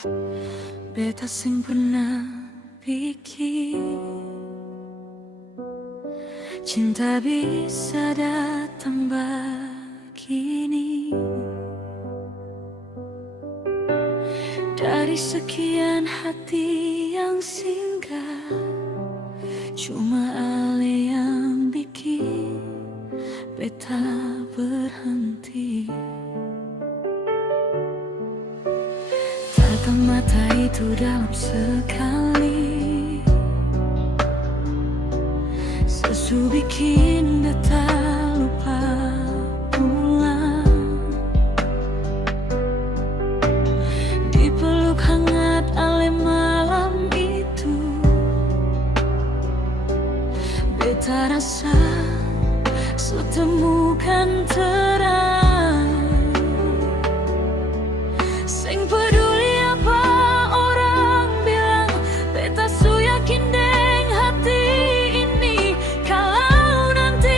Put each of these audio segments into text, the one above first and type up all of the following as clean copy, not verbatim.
Beta sing pernah pikir cinta bisa datang begini. Dari sekian hati yang singgah, cuma ale yang bikin beta berhenti. Tatap mata itu dalam sekali, sesu bikin beta lupa pulang. Dipeluk hangat ale malam itu, beta rasa so temukan terang. Sing peduli apa orang bilang, beta su yakin deng hati ini. Kalau nanti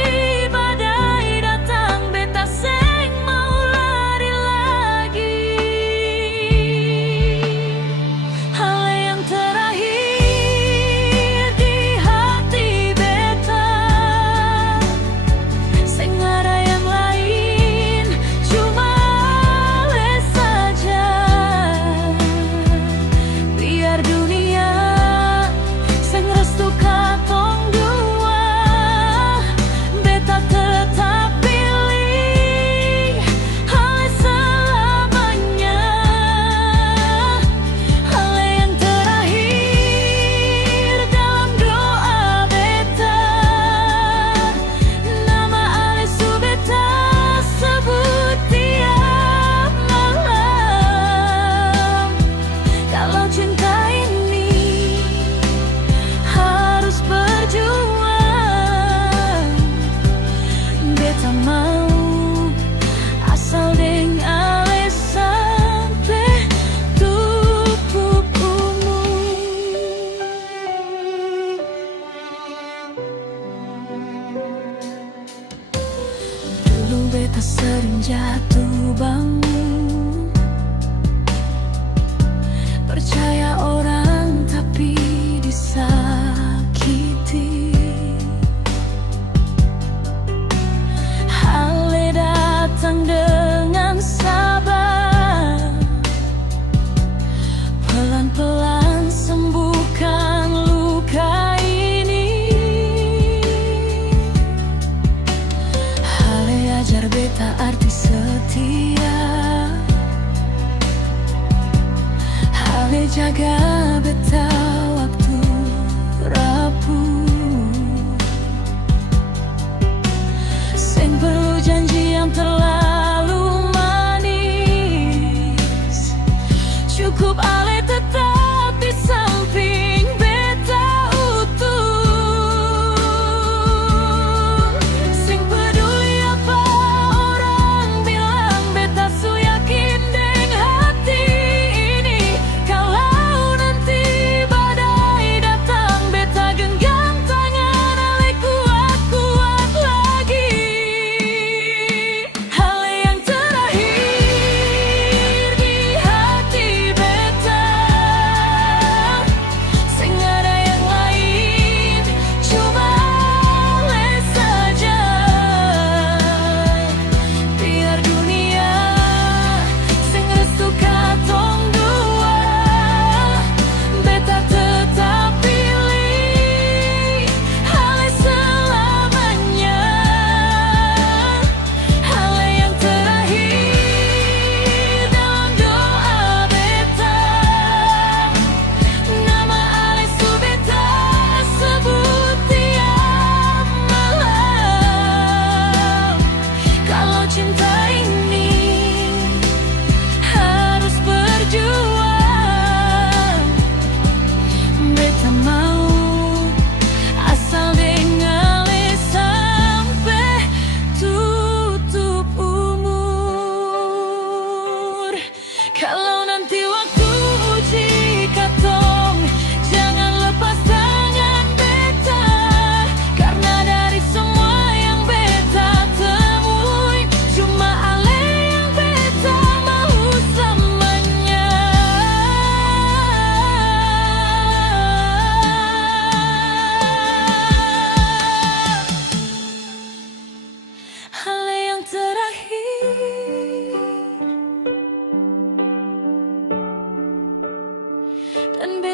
badai datang, beta seng mau lari lagi. Hal yang terakhir di hati beta, seng ada yang lain, cuma ale saja. Biar dunia seng restu katong dua, beta tetap pilih ale selamanya. Ale yang terakhir dalam doa beta, nama ale su beta sebut tiap malam. Kalau cinta ini harus berjuang, beta mau asal deng ale sampai tutup umur. Dulu beta sering jatuh bangun, percaya orang tapi disakiti. Hale datang dengan sabar, pelan-pelan sembuhkan luka ini. Hale ajar beta arti setia, hale jaga beta waktu rapuh. Seng perlu janji yang terlalu manis, cukup ale tetap di samping beta utuh. Seng peduli apa orang bilang, beta su yakin deng hati ini. Kalau nanti badai datang, beta genggam tangan ale kuat-kuat lagi. Hal yang terakhir di hati beta,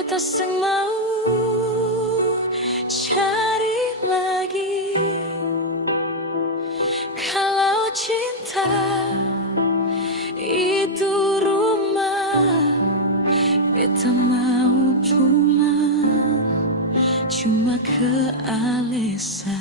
beta sing mau cari lagi. Kalau cinta itu rumah, beta mau cuma ke Alesa.